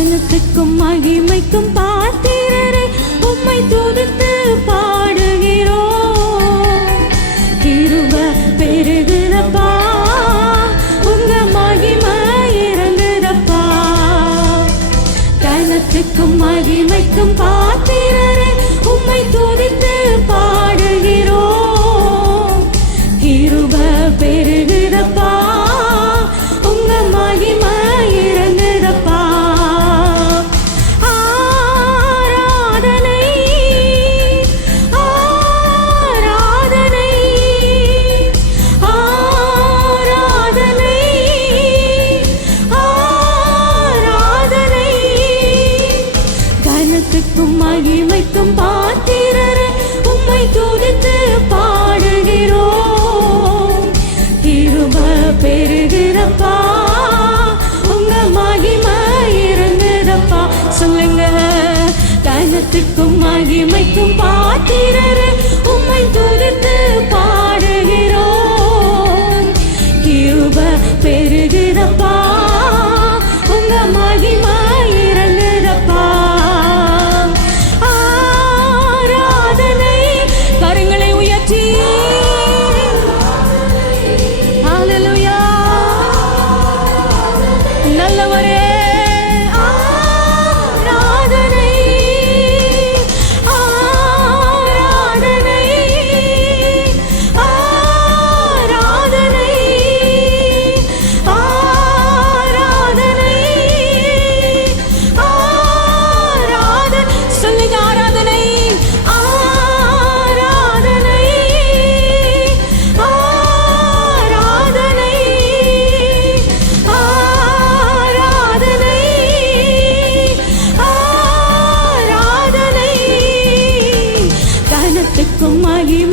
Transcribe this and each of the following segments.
கனத்துக்கும் மகிமைக்கும் பாத்திரரே உம்மை துதித்து பாடுகிறோம் கிருப பெருகிறப்பா உங்க மகிமை இறங்குதப்பா கனத்துக்கும் மகிமைக்கும் பாத்திரரே உம்மை துதித்து பாடுகிறோம். கிருப பெருகிறப்பா மகிமைக்கும் பாத்திரரே உம்மை துதித்து பாடுகிறோம். கிருப பெறுகிறப்பா உங்க மகிமை இறங்குதப்பா சொல்லுங்க கனத்துக்கும் மகிமைக்கும் பாத்திரரே உம்மை துதித்து れ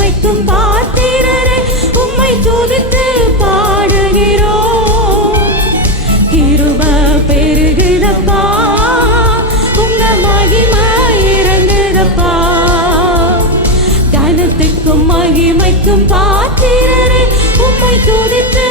மகிமைக்கும் பாத்திரரை உம்மை துதித்து பாடுகிறோம். கிருப பெருகுதப்பா உங்க மகிமா இறங்குதப்பா. கனத்துக்கும் மகிமைக்கும் பாத்திரரை உம்மை துதித்து